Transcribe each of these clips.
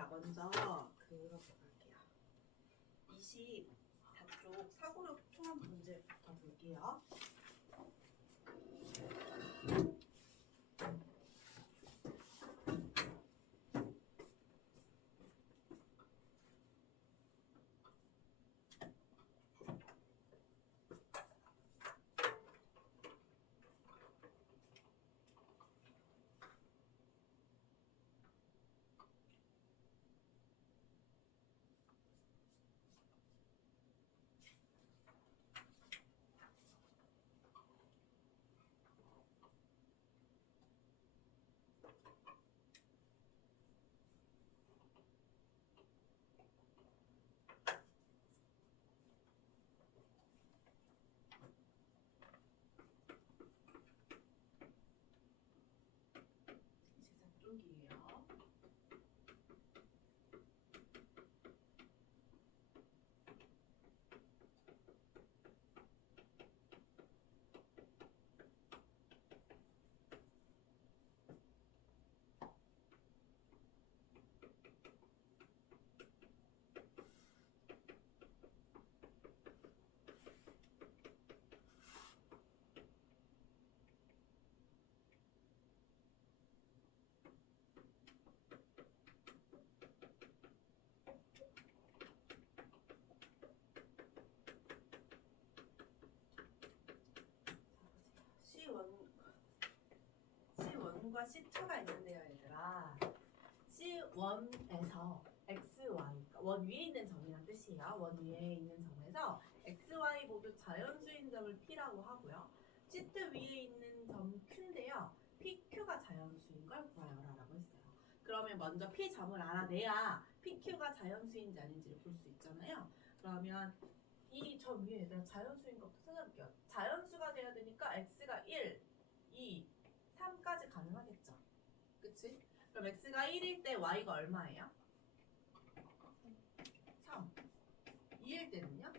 제가 먼저 그거 볼게요. 24쪽 사고력 통합 문제부터 볼게요. 쪽이에요. C1과 C2가 있는데요, 얘들아. C1에서 XY, 원 위에 있는 점이란 뜻이에요. 원 위에 있는 점에서 XY 모두 자연수인 점을 P라고 하고요. C2 위에 있는 점 Q인데요. PQ가 자연수인 걸 구하여라 라고 했어요. 그러면 먼저 P 점을 알아내야 PQ가 자연수인지 아닌지를 볼 수 있잖아요. 그러면 이 점 위에 얘들아 자연수인 것부터 찾아볼게요. 자연수가 돼야 되니까 X가 1, 2, 3까지 가능하겠죠. 그치? 그럼 x가 1일 때 y가 얼마예요? 3. 2일 때는요?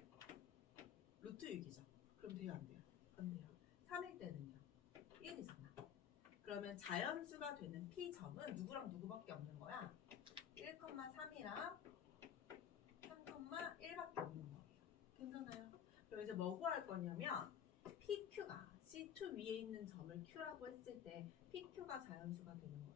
루트 6이죠. 그럼 돼요, 안 돼요? 안 돼요. 3일 때는요? 1이잖아. 그러면 자연수가 되는 P점은 누구랑 누구밖에 없는 거야? 1,3이랑 3,1밖에 없는 거예요. 괜찮아요? 그럼 이제 뭐 구할 거냐면 PQ가 C2 위에 있는 점을 Q라고 했을 때 PQ가 자연수가 되는 거예요.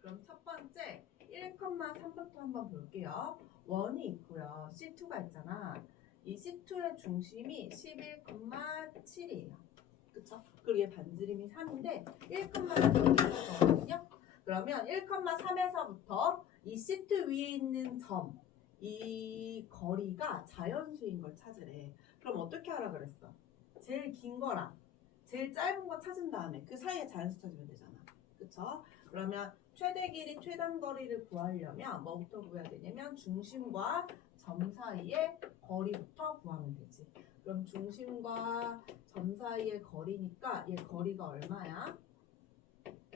그럼 첫 번째 1,3부터 한번 볼게요. 원이 있고요. C2가 있잖아. 이 C2의 중심이 11,7이에요. 그쵸? 그리고 얘 반지름이 3인데 1,3이 있거든요. 그러면 1,3에서부터 이 C2 위에 있는 점, 이 거리가 자연수인 걸 찾으래. 그럼 어떻게 하라 그랬어? 제일 긴 거랑 제일 짧은 거 찾은 다음에 그 사이에 자연수 찾으면 되잖아. 그쵸? 그러면 최대 길이 최단 거리를 구하려면 뭐부터 구해야 되냐면 중심과 점 사이의 거리부터 구하면 되지. 그럼 중심과 점 사이의 거리니까 얘 거리가 얼마야?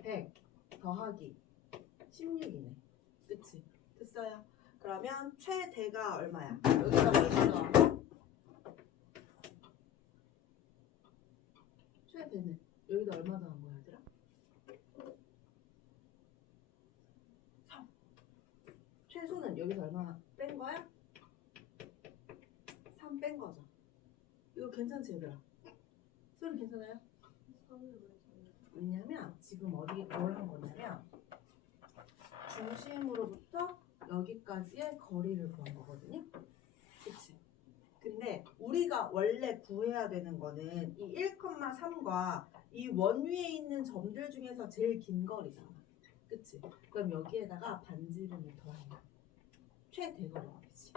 100 더하기 16이네. 그치? 됐어요. 그러면 최대가 얼마야? 여기다 얼마 더하고 최대는 여기다 얼마 더한 거야, 얘들아? 3. 최소는 여기서 얼마 뺀 거야? 3 뺀 거죠. 이거 괜찮지, 얘들아? 소리 괜찮아요? 왜냐면 지금 뭘 한 거냐면 중심으로부터 여기까지의 거리를 구한 거거든요. 그치? 근데 우리가 원래 구해야 되는 거는 이 1,3과 이 원 위에 있는 점들 중에서 제일 긴 거리잖아. 그치? 그럼 여기에다가 반지름을 더해요. 최대거리가 되지.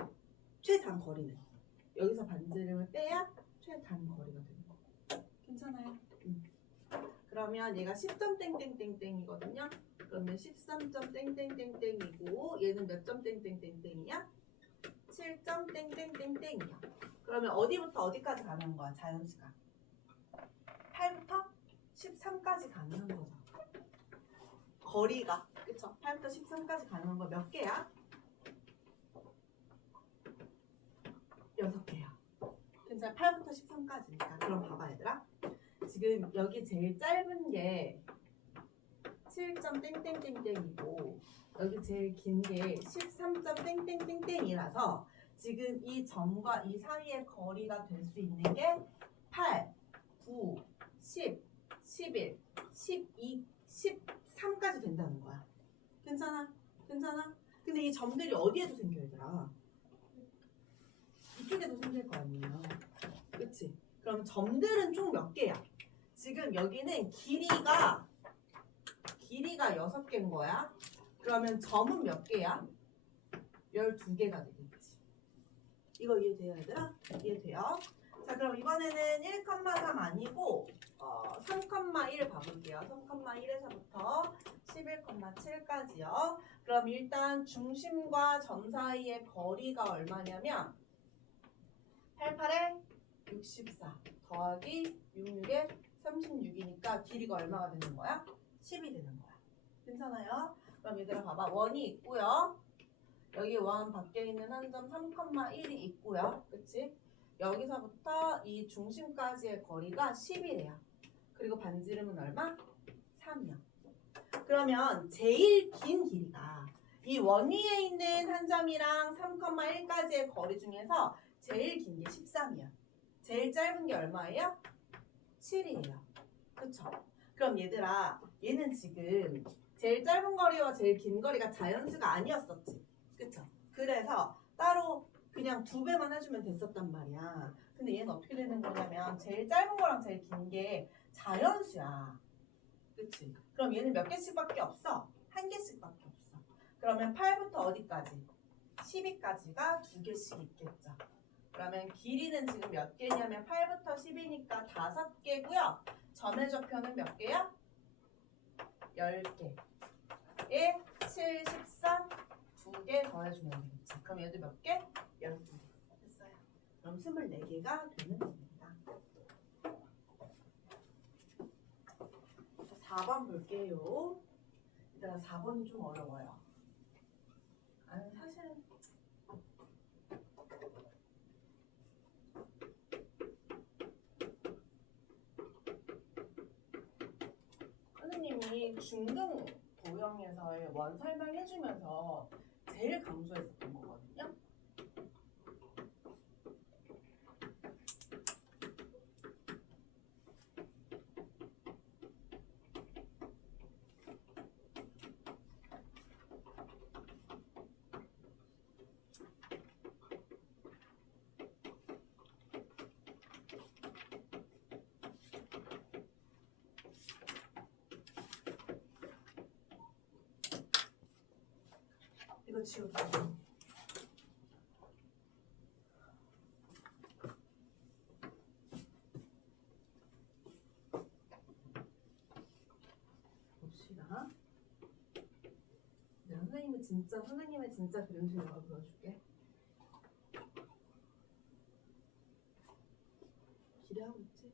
최단 거리는. 여기서 반지름을 빼야 최단 거리가 되는 거. 괜찮아요? 그러면 얘가 10점 땡땡땡땡이거든요. 그러면 13점 땡땡땡땡이고 얘는 몇 점 땡땡땡땡이야? 7점 땡땡땡땡이야. 그러면 어디부터 어디까지 가는 거야, 자연수가? 8부터 13까지 가능한 거죠. 거리가, 그쵸? 8부터 13까지 가능한 거 몇 개야? 6개야. 괜찮아. 8부터 13까지니까. 그럼 봐봐, 얘들아. 지금 여기 제일 짧은 게 7점 땡땡땡땡이고 여기 제일 긴 게 13점 땡땡땡땡이라서 지금 이 점과 이 사이의 거리가 될 수 있는 게 8, 9, 10, 11, 12, 13까지 된다는 거야. 괜찮아? 괜찮아? 근데 이 점들이 어디에도 생겨 얘들아? 이쪽에도 생길 거 아니에요. 그치? 그럼 점들은 총 몇 개야? 지금 여기는 길이가 6개인 거야. 그러면 점은 몇 개야? 12개가 되겠지. 이거 이해돼요 얘들아? 이해돼요? 자 그럼 이번에는 1,3 아니고 3,1 봐볼게요. 3,1에서부터 11,7까지요. 그럼 일단 중심과 점 사이의 거리가 얼마냐면 88에 64 더하기 66에 36이니까 길이가 얼마가 되는 거야? 10이 되는 거야. 괜찮아요? 그럼 얘들아 봐봐. 원이 있고요. 여기 원 밖에 있는 한 점 3,1이 있고요. 그치? 여기서부터 이 중심까지의 거리가 10이래요. 그리고 반지름은 얼마? 3이요. 그러면 제일 긴 길이가 이 원 위에 있는 한 점이랑 3,1까지의 거리 중에서 제일 긴 게 13이야. 제일 짧은 게 얼마예요? 7이에요. 그쵸? 그럼 얘들아 얘는 지금 제일 짧은 거리와 제일 긴 거리가 자연수가 아니었었지. 그쵸? 그래서 따로 그냥 2배만 해주면 됐었단 말이야. 근데 얘는 어떻게 되는 거냐면 제일 짧은 거랑 제일 긴 게 자연수야. 그치? 그럼 얘는 몇 개씩밖에 없어? 1개씩밖에 없어. 그러면 8부터 어디까지? 12까지가 2개씩 있겠죠. 그러면 길이는 지금 몇 개냐면 8부터 10이니까 5개고요. 점의 좌표는 몇 개야? 10개. 1, 7, 13, 2개 더해주면 되겠지. 그럼 얘도 몇 개? 12개. 됐어요. 그럼 24개가 되는 겁니다. 4번 볼게요. 일단 4번이 좀 어려워요. 아니 사실 선생님이 중등 도형에서의 원 설명해주면서 제일 강조했었던 거거든요. 이거 지우자. 봅시다. 네, 선생님의 진짜 그림실 내가 보여줄게. 기대하고 있지?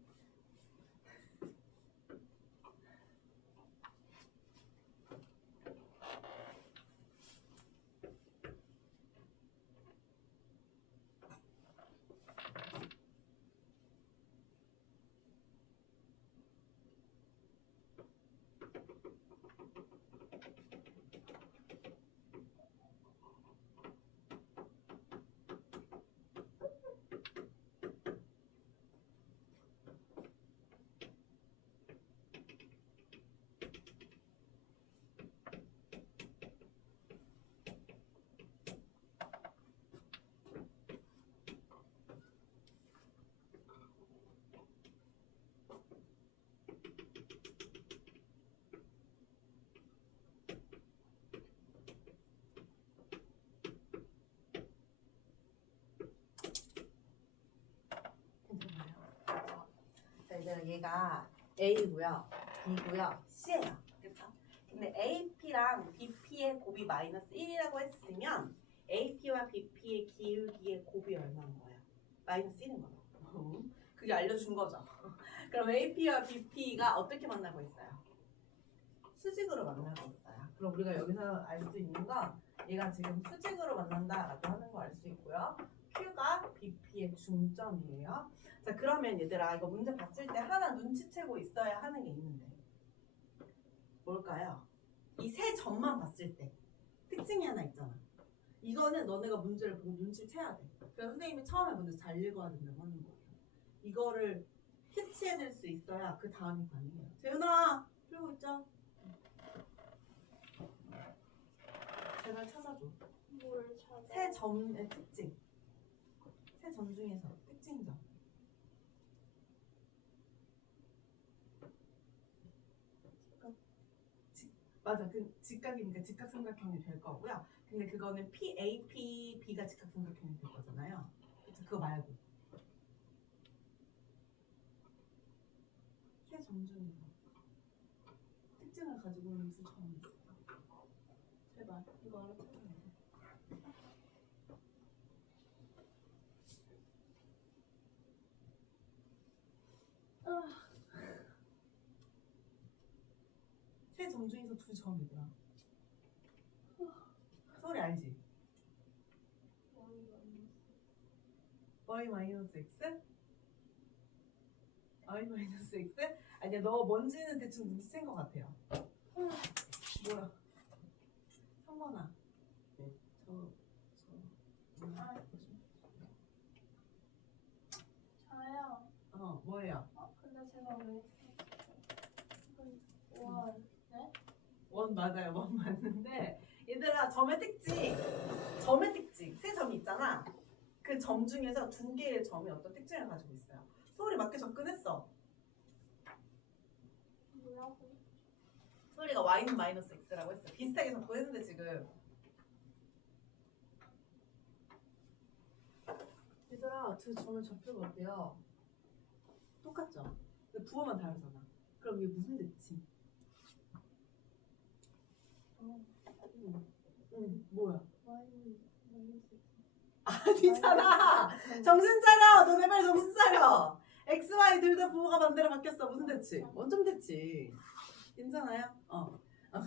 자, 이제 얘가 A고요, B고요, C예요. 그쵸? 근데 AP랑 BP의 곱이 마이너스 1이라고 했으면 AP와 BP의 기울기의 곱이 얼마인 거예요? 마이너스 1인 거죠. 그게 알려준 거죠. 그럼 AP와 BP가 어떻게 만나고 있어요? 수직으로 만나고 있어요. 그럼 우리가 여기서 알 수 있는 건 얘가 지금 수직으로 만난다라고 하는 거 알 수 있고요. Q가 BP의 중점이에요. 자 그러면 얘들아 이거 문제 봤을 때 하나 눈치채고 있어야 하는 게 있는데 뭘까요? 이 세 점만 봤을 때 특징이 하나 있잖아. 이거는 너네가 문제를 보고 눈치를 채야 돼. 그래서 선생님이 처음에 먼저 잘 읽어야 된다고 하는 거예요. 이거를 캐치해낼 수 있어야 그 다음이 가능해요. 재윤아, 풀고 있죠? 제발 찾아줘. 뭘 찾아? 세 점의 특징. 세 점 중에서 특징점. 맞아, 그 직각이니까 직각삼각형이 될 거고요. 근데 그거는 PAPB가 직각삼각형이 될 거잖아요. 그래서 그거 말고 세 점 중에서 특징을 가지고 있는 두 점이 있어요. 제발 이거 알아채야 돼. 세 점 중에서 두 점이더라. 소리 알지? y 마이너스 x? y 마이너스 x? 아니야, 너 뭔지는 대충 눈치챈 것 같아요. 뭐야? 성건아. 네. 저요. 뭐예요? 근데 제가 왜 원? 네? 원 맞아요. 원 맞는데 얘들아 점의 특징. 점의 특징. 세 점이 있잖아. 그 점 중에서 두 개의 점이 어떤 특징을 가지고 있어요. 소리 맞게 접근했어. 뭐라고? 소리가 y는 마이너스 x라고 했어. 비슷하게 접근했는데 지금. 얘들아 두 점을 접해도 어때요? 똑같죠? 근데 부호만 다르잖아. 그럼 이게 무슨 특징? 뭐야? 아니잖아. 정신 차려. 너 제발 정신 차려. X, Y 둘 다 부호가 반대로 바뀌었어. 무슨 대치? 원점 대치. 괜찮아요?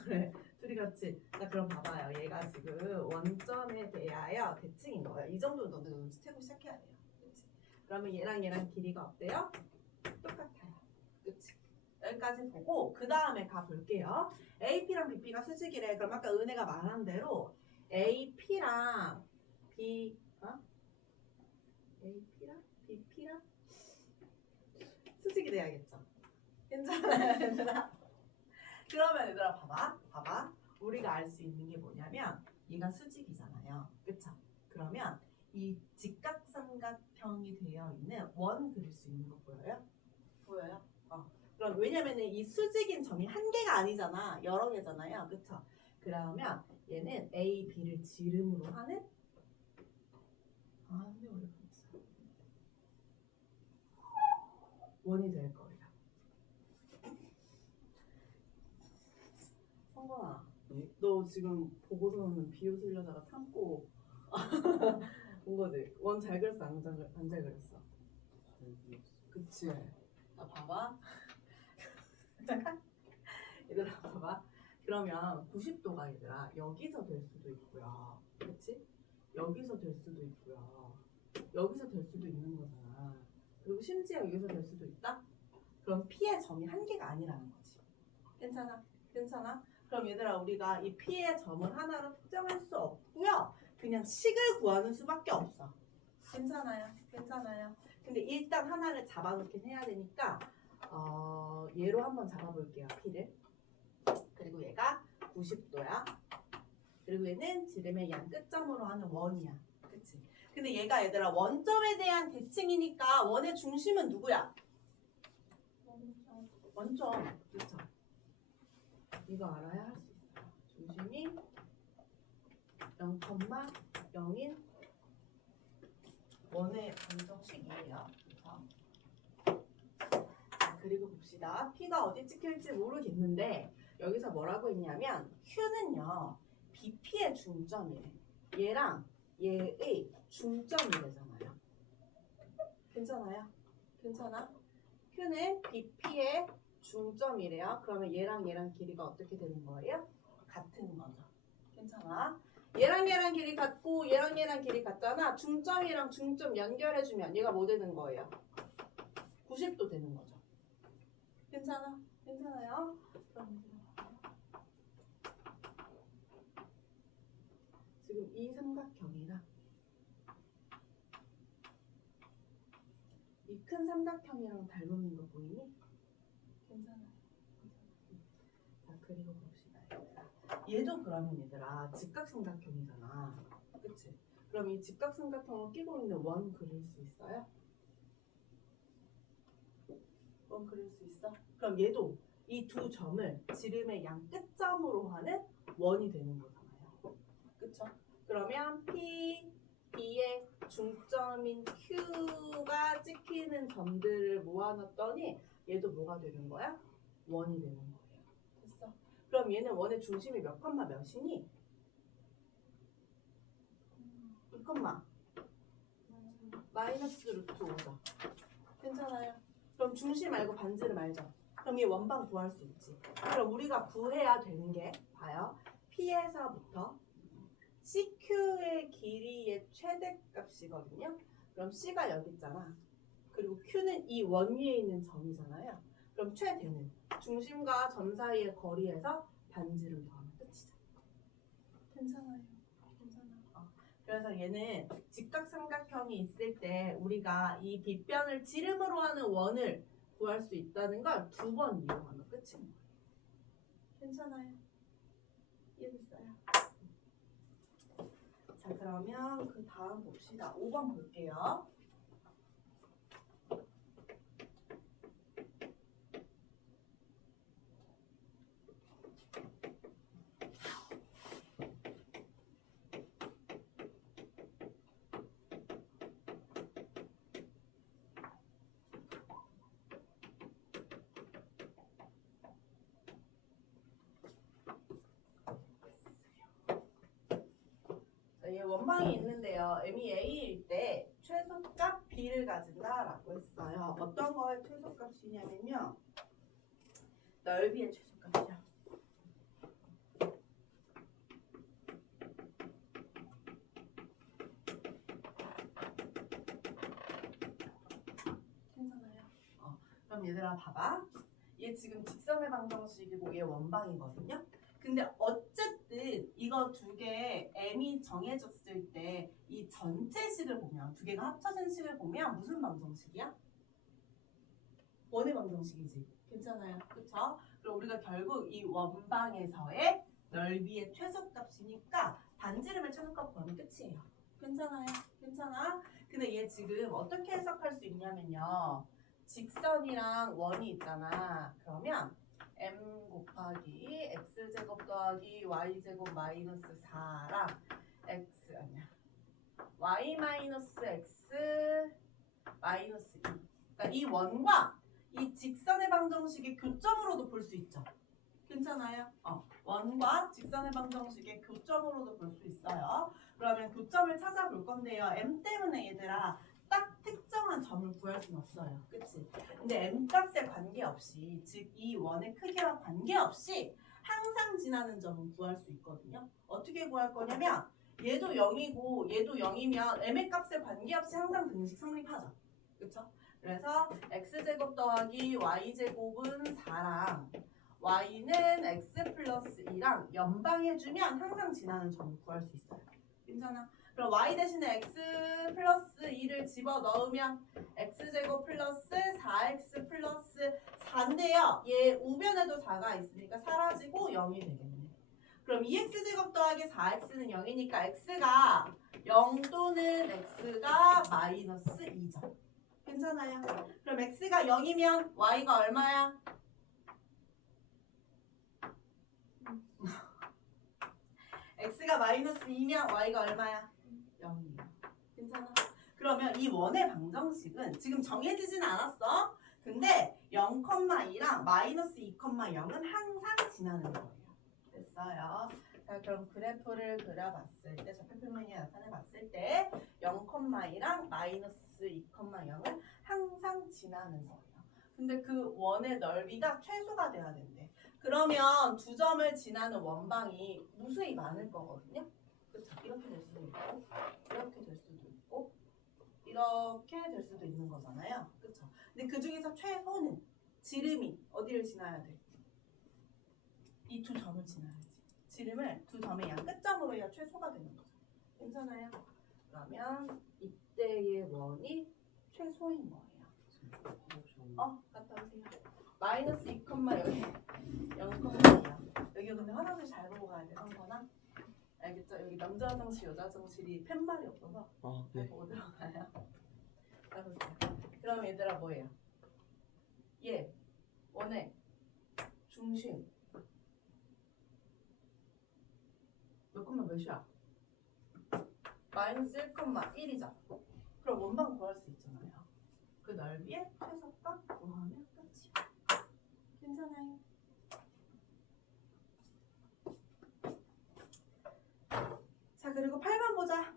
그래. 둘이 같이. 자 그럼 봐봐요. 얘가 지금 원점에 대하여 대칭인 거예요. 이 정도는 너네 눈치채고 시작해야 돼요. 그치? 그러면 얘랑 길이가 어때요? 똑같아요. 그치? 여기까지 보고 그 다음에 가볼게요. AP랑 BP가 수직이래. 그럼 아까 은혜가 말한 대로 AP랑 AP랑 BP랑 수직이 돼야겠죠. 괜찮아요, 얘들아? 그러면 얘들아 봐봐. 우리가 알 수 있는 게 뭐냐면 얘가 수직이잖아요. 그쵸? 그러면 이 직각삼각형이 되어 있는 원 그릴 수 있는 거 보여요? 보여요? 그럼 왜냐면은 이 수직인 점이 한 개가 아니잖아. 여러 개잖아요. 그쵸? 그러면 얘는 A, B를 지름으로 하는 근데 원래 원이 될 거예요. 성건아, 너 지금 보고서는 비웃으려다가 참고 온 거지? 원 잘 그렸어? 안 잘 그렸어? 그치? 나 봐봐. 얘들아 봐봐. 그러면 90도가 얘들아 여기서 될 수도 있고요. 그치? 여기서 될 수도 있고요. 여기서 될 수도 있는 거잖아. 그리고 심지어 여기서 될 수도 있다? 그럼 P의 점이 한 개가 아니라는 거지. 괜찮아? 괜찮아? 그럼 얘들아 우리가 이 P의 점을 하나로 특정할 수 없고요. 그냥 식을 구하는 수밖에 없어. 괜찮아요? 괜찮아요? 근데 일단 하나를 잡아놓긴 해야 되니까 얘로 한번 잡아볼게요. P를. 그리고 얘가 90도야. 그리고 얘는 지름의 양 끝점으로 하는 원이야. 그치? 근데 얘가 얘들아 원점에 대한 대칭이니까 원의 중심은 누구야? 원점. 그쵸? 이거 알아야 할 수 있어요. 중심이 0,0인 원의 방정식이에요. 그쵸? 그리고 봅시다. P가 어디 찍힐지 모르겠는데 여기서 뭐라고 했냐면 Q는요. BP의 중점이래. 얘랑 얘의 중점이래잖아요. 괜찮아요? 괜찮아? Q는 BP의 중점이래요. 그러면 얘랑 길이가 어떻게 되는 거예요? 같은 거죠. 괜찮아? 얘랑 길이 같고 얘랑 길이 같잖아. 중점이랑 중점 연결해주면 얘가 뭐 되는 거예요? 90도 되는 거죠. 괜찮아? 괜찮아요? 그럼 큰 삼각형이랑 닮은 거 보이니? 괜찮아요. 자, 그리고 봅시다. 얘도 그러면 얘들아 직각삼각형이잖아. 그치? 그럼 이 직각삼각형을 끼고 있는 원 그릴 수 있어요? 원 그릴 수 있어? 그럼 얘도 이 두 점을 지름의 양 끝점으로 하는 원이 되는 거잖아요. 그쵸? 그러면 P, B의 중점인 Q가 찍히는 점들을 모아놨더니 얘도 뭐가 되는 거야? 원이 되는 거예요. 됐어? 그럼 얘는 원의 중심이 몇 컴마 몇이니? 2 컴마 마이너스 루트 5죠. 괜찮아요? 그럼 중심 알고 반지름 알죠? 그럼 이 원방 구할 수 있지. 그럼 우리가 구해야 되는 게 봐요. P에서부터 CQ의 길이의 최대값이거든요. 그럼 C가 여기 있잖아. 그리고 Q는 이 원 위에 있는 점이잖아요. 그럼 최대는 중심과 점 사이의 거리에서 반지름 더하면 끝이죠. 괜찮아요. 그래서 얘는 직각삼각형이 있을 때 우리가 이 빗변을 지름으로 하는 원을 구할 수 있다는 걸 2번 이용하면 끝인 거예요. 괜찮아요? 이해됐어요? 자, 그러면 그 다음 봅시다. 5번 볼게요. 얘 원방이 있는데요. m이 a일 때 최소값 b를 가진다라고 했어요. 어떤 거의 최소값이냐면요. 넓이의 최소값이요. 괜찮아요? 그럼 얘들아 봐봐. 얘 지금 직선의 방정식이고 얘 원방이거든요. 근데 어쨌든 이거 두 개 m이 정해졌을 때 이 전체 식을 보면 두 개가 합쳐진 식을 보면 무슨 방정식이야? 원의 방정식이지. 괜찮아요. 그쵸? 그럼 우리가 결국 이 원방에서의 넓이의 최소값이니까 반지름의 최소값 구하면 끝이에요. 괜찮아요? 괜찮아? 근데 얘 지금 어떻게 해석할 수 있냐면요. 직선이랑 원이 있잖아. 그러면 m 곱하기 x제곱 더하기 y제곱 마이너스 4랑 x 아니야. y 마이너스 x 마이너스 2. 그러니까 이 원과 이 직선의 방정식의 교점으로도 볼 수 있죠. 괜찮아요? 원과 직선의 방정식의 교점으로도 볼 수 있어요. 그러면 교점을 찾아볼 건데요. m 때문에 얘들아 딱 특정한 점을 구할 수는 없어요. 그치? 근데 m 값에 관계없이 즉 이 원의 크기와 관계없이 항상 지나는 점은 구할 수 있거든요. 어떻게 구할 거냐면 얘도 0이고 얘도 0이면 m의 값에 관계없이 항상 등식 성립하죠. 그쵸? 그래서 x제곱 더하기 y제곱은 4랑 y는 x 플러스 2랑 연방해주면 항상 지나는 점을 구할 수 있어요. 괜찮아? 그럼 y 대신에 x 플러스 2를 집어넣으면 x제곱 플러스 4x 플러스 4인데요. 얘 우변에도 4가 있으니까 사라지고 0이 되겠네. 그럼 2x제곱 더하기 4x는 0이니까 x가 0 또는 x가 마이너스 2죠. 괜찮아요? 그럼 x가 0이면 y가 얼마야? x가 마이너스 2면 y가 얼마야? 0이에요. 괜찮아? 그러면 이 원의 방정식은 지금 정해지진 않았어. 근데 0,2랑 마이너스 2,0은 항상 지나는 거예요. 됐어요. 자, 그럼 그래프를 그려봤을 때, 좌표평면이 나타내봤을 때 0,2랑 마이너스 2,0은 항상 지나는 거예요. 근데 그 원의 넓이가 최소가 돼야 된대. 그러면 두 점을 지나는 원방이 무수히 많을 거거든요. 그렇죠? 이렇게 될 수도 있고, 이렇게 될 수도 있고, 이렇게 될 수도 있는 거잖아요. 그렇죠? 근데 그 중에서 최소는 지름이 어디를 지나야 돼? 이 두 점을 지나야지. 지름을 두 점의 양 끝점으로 해야 최소가 되는 거죠. 괜찮아요? 그러면 이때의 원이 최소인 거예요. 갔다 오세요. 마이너스 2, 여기 0,2야. 여기 근데 화장실 잘 보고 가야 돼, 성건아. 알겠죠? 여기 남자 화장실, 여자 화장실이 팻말이 없어서 잘 네. 보고 들어가요. 자, 보세요. 그럼 얘들아 뭐예요? 얘, 원의 중심 몇 콤마 몇이야? 마이너스 1,1이죠. 그럼 원방 구할 수 있잖아요. 그 넓이의 최소값 구하면 끝이야. 괜찮아요. 자, 그리고 8번 보자.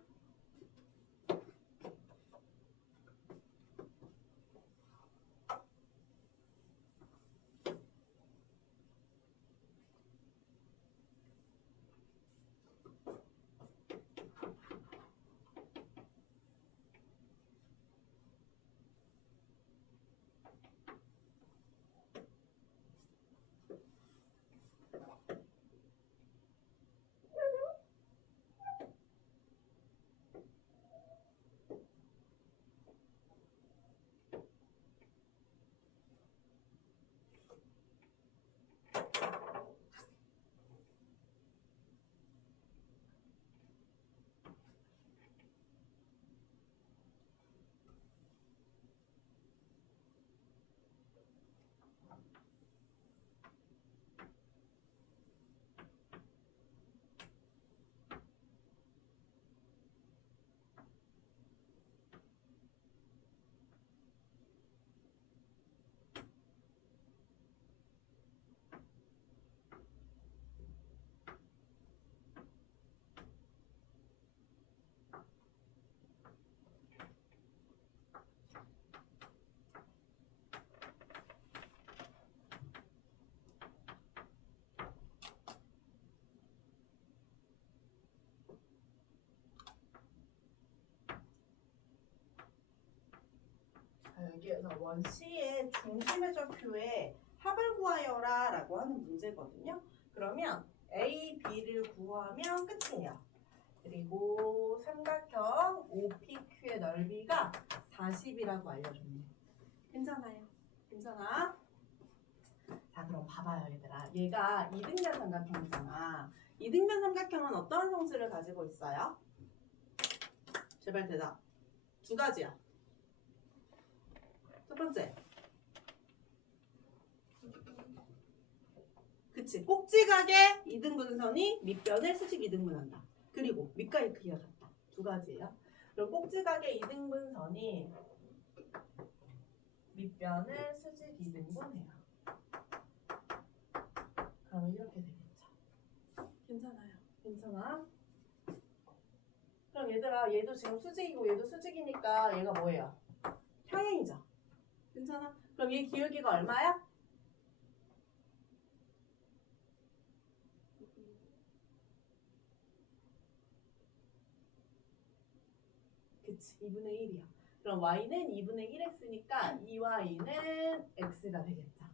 여기에서 원C의 중심의 좌표에 합을 구하여라 라고 하는 문제거든요. 그러면 A, B를 구하면 끝이에요. 그리고 삼각형 OPQ의 넓이가 40이라고 알려줬네요. 괜찮아요? 괜찮아? 자, 그럼 봐봐요 얘들아. 얘가 이등변 삼각형이잖아. 이등변 삼각형은 어떤 성질을 가지고 있어요? 제발 대답. 두 가지야. 첫 번째, 그치, 꼭지각의 이등분선이 밑변을 수직 이등분한다. 그리고 밑가의 크기가 같다. 두 가지예요. 그럼 꼭지각의 이등분선이 밑변을 수직 이등분해요. 그러면 이렇게 되겠죠. 괜찮아요. 괜찮아? 그럼 얘들아, 얘도 지금 수직이고 얘도 수직이니까 얘가 뭐예요? 평행이죠. 괜찮아? 그럼 얘 기울기가 얼마야? 그치, 2분의 1이야. 그럼 y는 2분의 1x니까 2y는 x가 되겠죠.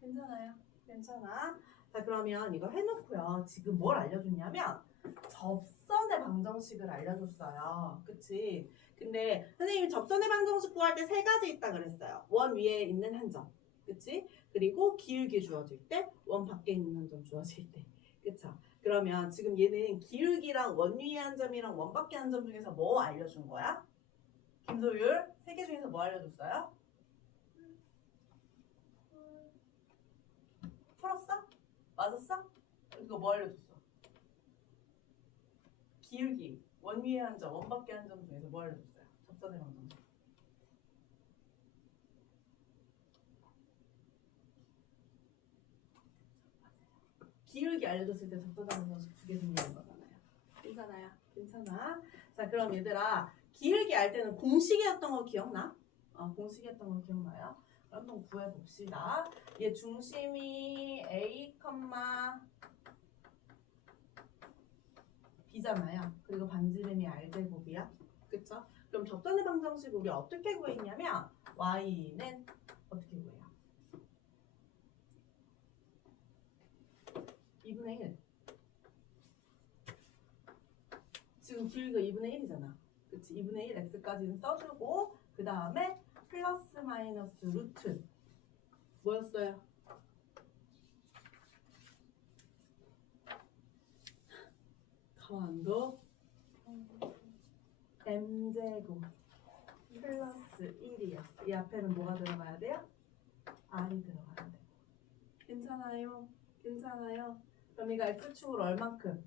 괜찮아요? 괜찮아? 자, 그러면 이거 해놓고요. 지금 뭘 알려줬냐면 접선의 방정식을 알려줬어요. 그치? 근데 선생님이 접선의 방정식 구할 때 세 가지 있다 그랬어요. 원 위에 있는 한 점. 그치? 그리고 기울기 주어질 때, 원 밖에 있는 한 점 주어질 때. 그쵸? 그러면 지금 얘는 기울기랑 원 위에 한 점이랑 원 밖에 한 점 중에서 뭐 알려준 거야? 김소율, 세 개 중에서 뭐 알려줬어요? 풀었어? 맞았어? 이거 뭐 알려줬어? 기울기, 원 위에 한 점, 원 밖에 한 점 중에서 뭐 알려줬어요? 접선의 방정식. 기울기 알려줬을 때 접선의 방정식 두 개 생기는 거잖아요. 괜찮아요? 괜찮아? 자, 그럼 얘들아, 기울기 알 때는 공식이었던 거 기억나? 공식이었던 거 기억나요? 한번 구해봅시다. 얘 중심이 A, B잖아요. 그리고 반지름이 R제곱이야. 그쵸? 그럼 접선의 방정식 우리 어떻게 구했냐면 Y는 어떻게 구해요? 2분의 1. 지금 기울기가 2분의 1이잖아. 그치? 2분의 1 x까지는 써주고 그 다음에 플러스 마이너스 루트 뭐였어요? 가만둬 m제곱 플러스 1이야. 이 앞에는 뭐가 들어가야 돼요? r이 들어가야 돼. 괜찮아요? 괜찮아요? 그럼 이거 x축으로 얼만큼?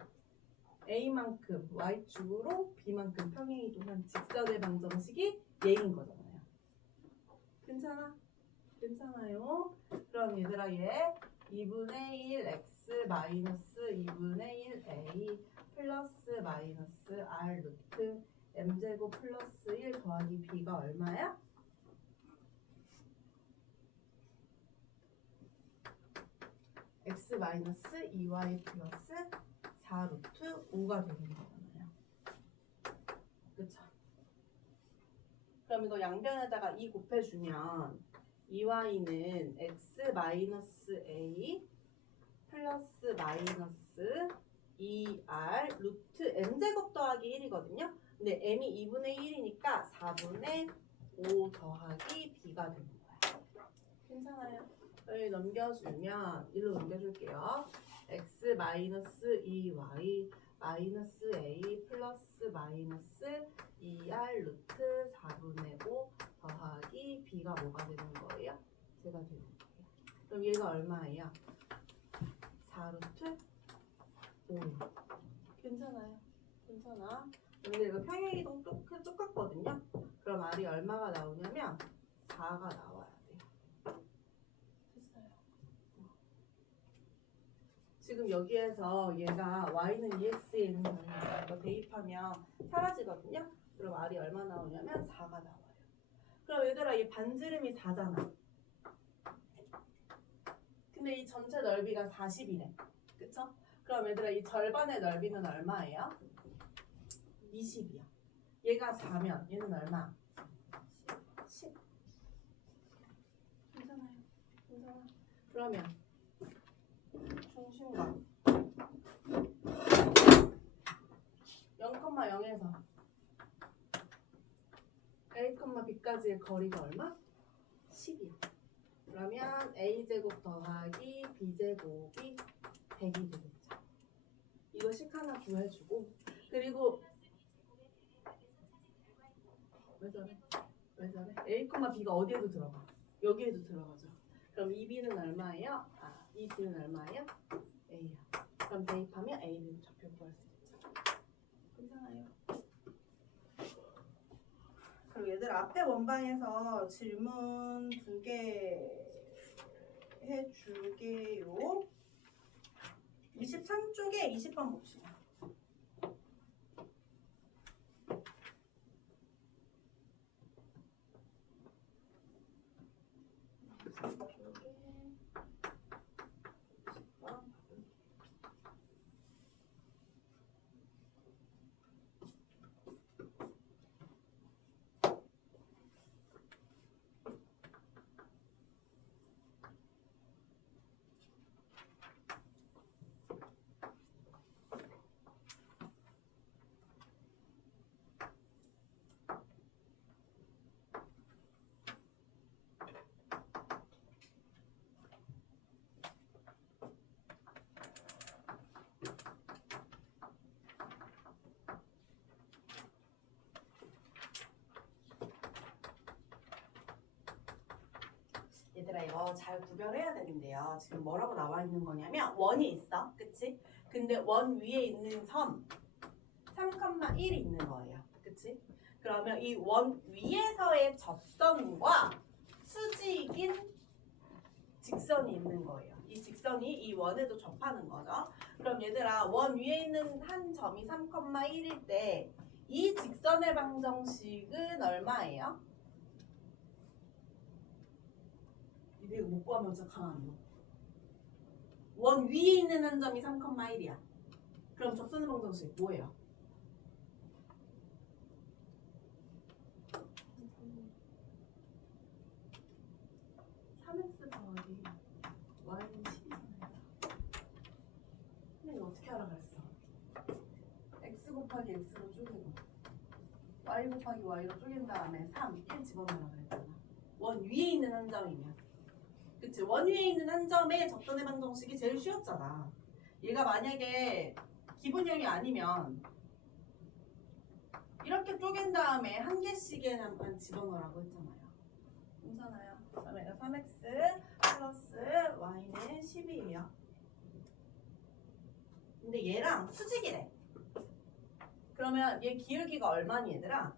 a만큼, y축으로 b만큼 평행이동한 직선의 방정식이 얘인 거잖아요. 괜찮아? 괜찮아요? 그럼 얘들아 얘 2분의 1 x 마이너스 2분의 1 a 플러스 마이너스 r 루트 m제곱 플러스 1 더하기 b가 얼마야? x 마이너스 2y 플러스 4 루트 5가 되는 거잖아요. 그쵸? 그럼 이거 양변에다가 2 곱해주면 2y는 x 마이너스 a 플러스 마이너스 2r 루트 m제곱 더하기 1이거든요. 근데 m이 2분의 1이니까 4분의 5 더하기 b가 되는 거야. 괜찮아요? 여기 넘겨주면 일로 넘겨줄게요. x 마이너스 2y 마이너스 a 플러스 마이너스 2r 루트 4분의 5 더하기 b가 뭐가 되는 거예요? 제가 되는 거예요. 그럼 얘가 얼마예요? 4 루트 5. 괜찮아요? 괜찮아? 근데 이거 평행이동 똑같거든요? 그럼 r이 얼마가 나오냐면 4가 나와야 돼요. 됐어요. 지금 여기에서 얘가 y는 ex에 있는 거니까 이거 대입하면 사라지거든요? 그럼 r이 얼마 나오냐면 4가 나와요. 그럼 얘들아 이 반지름이 4잖아. 근데 이 전체 넓이가 40이래. 그쵸? 그럼 얘들아 이 절반의 넓이는 얼마예요? 20이야. 얘가 4면 얘는 얼마? 10. 괜찮아요. 괜찮아. 그러면 중심과 0,0에서 A, B까지의 거리가 얼마? 10이야. 그러면 A제곱 더하기 B제곱이 100이 되겠죠. 이거씩 하나 구해주고 그리고 왜 저래? 왜 저래? A, B가 어디에도 들어가? 여기에도 들어가죠. 그럼 2B는 얼마예요? 이 B는 얼마예요? A야. 그럼 대입하면 A는 좌표 구할 수 있죠. 괜찮아요. 그리고 얘들 앞에 원방에서 질문 2개 해줄게요. 23쪽에 20번 봅시다. 얘들아 이거 잘 구별해야 되는데요. 지금 뭐라고 나와 있는 거냐면 원이 있어. 그치? 근데 원 위에 있는 선 3,1이 있는 거예요. 그치? 그러면 이 원 위에서의 접선과 수직인 직선이 있는 거예요. 이 직선이 이 원에도 접하는 거죠. 그럼 얘들아 원 위에 있는 한 점이 3,1일 때 이 직선의 방정식은 얼마예요? 이거 못 구하면 진짜 가만히 원 위에 있는 한 점이 3,1이야. 그럼 접선의 방정식 뭐예요? 3x 더하기 y는 10이잖아요. 근데 이거 어떻게 하라 그랬어? x 곱하기 x로 쪼개고 y 곱하기 y로 쪼갠 다음에 3, 1 집어넣으라 그랬잖아. 원 위에 있는 한 점이면. 그치? 원 위에 있는 한 점의 접선의 방정식이 제일 쉬웠잖아. 얘가 만약에 기본형이 아니면 이렇게 쪼갠 다음에 한 개씩에만 집어넣으라고 했잖아요. 괜찮아요. 그러면 얘가 3x 플러스 y는 12예요. 근데 얘랑 수직이래. 그러면 얘 기울기가 얼마니 얘들아?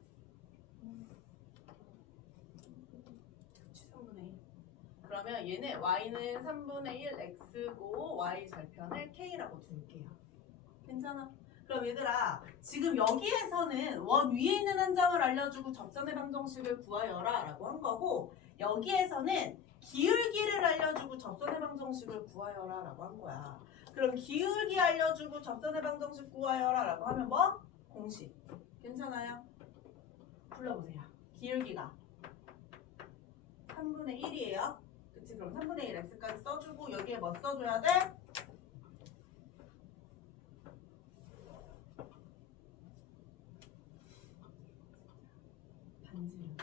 3분의 1. 그러면 얘는 y는 3분의 1 x고 y 절편을 k라고 둘게요. 괜찮아? 그럼 얘들아 지금 여기에서는 원 위에 있는 한 점을 알려주고 접선의 방정식을 구하여라 라고 한 거고 여기에서는 기울기를 알려주고 접선의 방정식을 구하여라 라고 한 거야. 그럼 기울기 알려주고 접선의 방정식 구하여라 라고 하면 뭐? 공식. 괜찮아요? 불러보세요. 기울기가 3분의 1이에요. 그치? 그럼 3분의 1 x까지 써주고 여기에 뭐 써줘야 돼? 반지름.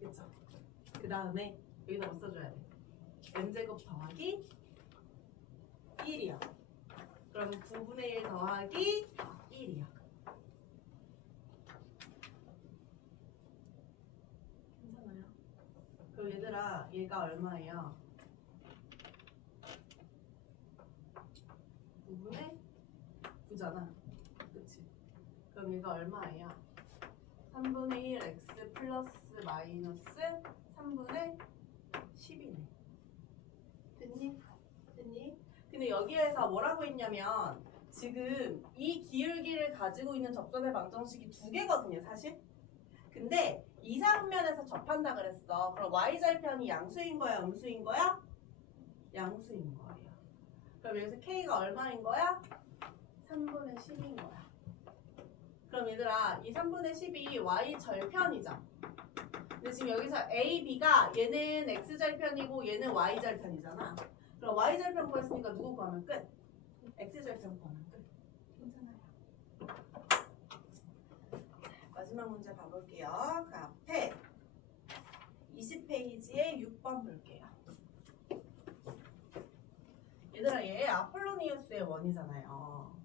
그쵸? 그 다음에 여기다 뭐 써줘야 돼? n제곱 더하기 1이요. 그러면 9분의 1 더하기 1이요. 괜찮아요? 그럼 얘들아 얘가 얼마예요? 9분의 9잖아. 그치? 그럼 얘가 얼마예요? 3분의 1 x 플러스 마이너스 3분의 10이네. 됐니? 됐니? 근데 여기에서 뭐라고 했냐면 지금 이 기울기를 가지고 있는 접선의 방정식이 두 개거든요 사실. 근데 이상면에서 접한다 그랬어. 그럼 y절편이 양수인 거야 음수인 거야? 양수인 거예요. 그럼 여기서 k가 얼마인 거야? 3분의 10인 거야. 그럼 얘들아 이 3분의 10이 y절편이죠. 근데 지금 여기서 a, b가 얘는 x절편이고 얘는 y절편이잖아. 그럼 y절편 구했으니까 누구 구하면 끝? x절편 구하면 끝. 괜찮아요. 마지막 문제 봐볼게요. 그 앞에 20페이지에 6번 볼게요. 얘들아 얘 아폴로니우스의 원이잖아요.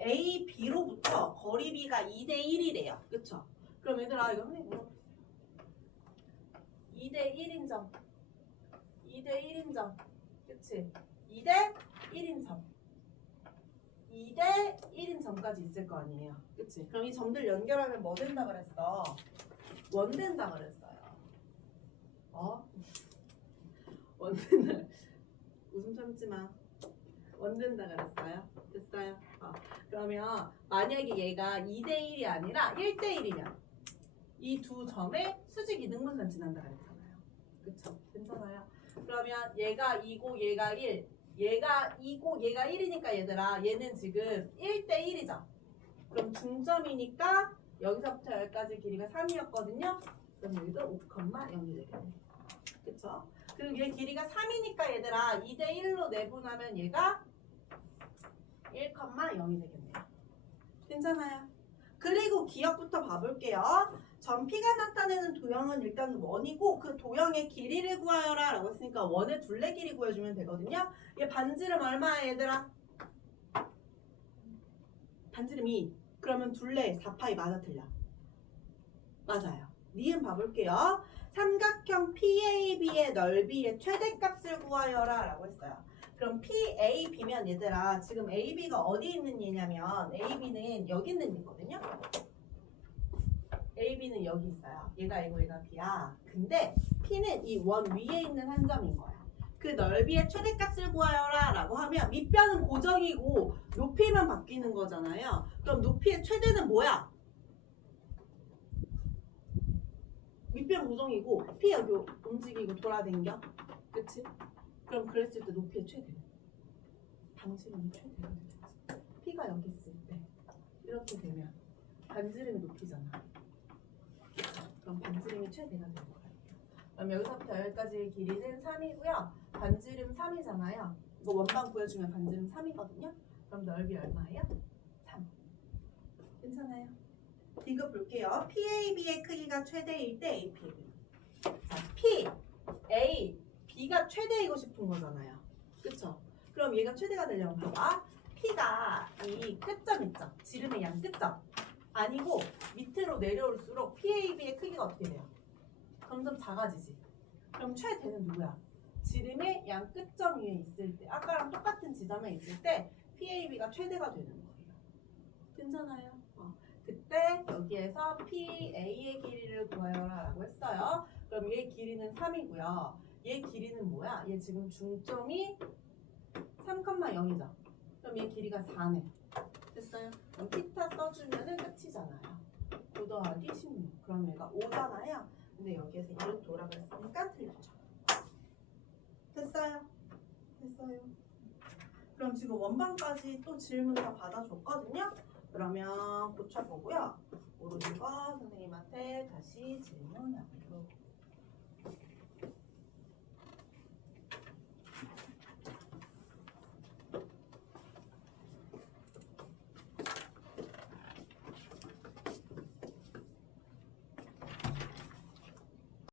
A, B로부터 거리 B가 2대 1이래요. 그쵸? 그럼 얘들아 이거 선생님 물어보세요. 2대 1인 점. 2대 1인 점. 그치? 2대 1인 점. 2대 1인 점까지 있을 거 아니에요. 그치? 그럼 이 점들 연결하면 뭐 된다 그랬어? 원 된다 그랬어요. 원 된다. 웃음 참지 마. 원 된다 그랬어요. 됐어요? 그러면 만약에 얘가 2대 1이 아니라 1대 1이면 이 두 점에 수직 이등분선 지난다 그랬잖아요. 그쵸? 괜찮아요? 그러면 얘가 2고 얘가 1 얘가 2고 얘가 1이니까 얘들아 얘는 지금 1대 1이죠. 그럼 중점이니까 여기서부터 여기까지 길이가 3이었거든요. 그럼 여기도 5,0이 되겠네. 그쵸? 그리고 얘 길이가 3이니까 얘들아 2대 1로 내분하면 얘가 1,0이 되겠네요. 괜찮아요? 그리고 기억부터 봐볼게요. 점 P가 나타내는 도형은 일단 원이고 그 도형의 길이를 구하여라 라고 했으니까 원의 둘레 길이 구해주면 되거든요. 얘 반지름 얼마야 얘들아? 반지름 2. 그러면 둘레 4파이 맞아 틀려? 맞아요. 니은 봐볼게요. 삼각형 PAB의 넓이의 최대값을 구하여라 라고 했어요. 그럼 PAB면 얘들아 지금 AB가 어디 있는 얘냐면 AB는 여기 있는 얘거든요. AB는 여기 있어요. 얘가 A고 얘가 B야. 근데 P는 이 원 위에 있는 한 점인 거야. 그 넓이의 최대값을 구하여라 라고 하면 밑변은 고정이고 높이만 바뀌는 거잖아요. 그럼 높이의 최대는 뭐야? 빗변 고정이고 P 여기 움직이고 돌아댕겨. 그치? 그럼 그랬을 때 높이의 최대. 반지름이 최대가 되겠지. P가 여기 있을 때 이렇게 되면 반지름이 높이잖아. 그럼 반지름이 최대가 되는 거예요. 그럼 여기서부터 여기까지의 길이는 3이고요. 반지름 3이잖아요. 이거 원방 구해주면 반지름 3이거든요. 그럼 넓이 얼마예요? 3. 괜찮아요? 이거 볼게요. PAB의 크기가 최대일 때 AP의 크기. 자, P, A, B가 최대이고 싶은 거잖아요. 그쵸? 그럼 얘가 최대가 되려면 봐봐. P가 이 끝점 있죠? 지름의 양 끝점. 아니고 밑으로 내려올수록 PAB의 크기가 어떻게 돼요? 점점 작아지지. 그럼 최대는 누구야? 지름의 양 끝점 위에 있을 때, 아까랑 똑같은 지점에 있을 때 PAB가 최대가 되는 거예요. 괜찮아요? 그때 여기에서 PA의 길이를 구하여라라고 했어요. 그럼 얘 길이는 3이고요. 얘 길이는 뭐야? 얘 지금 중점이 3,0이죠. 그럼 얘 길이가 4네. 됐어요? 그럼 피타 써주면은 끝이잖아요. 9 더하기 16. 그럼 얘가 5잖아요. 근데 여기에서 1은 돌아갔으니까 틀렸죠. 됐어요? 됐어요. 그럼 지금 원반까지 또 질문 다 받아줬거든요. 그러면 고쳐보고요. 모르는 거 선생님한테 다시 질문하도록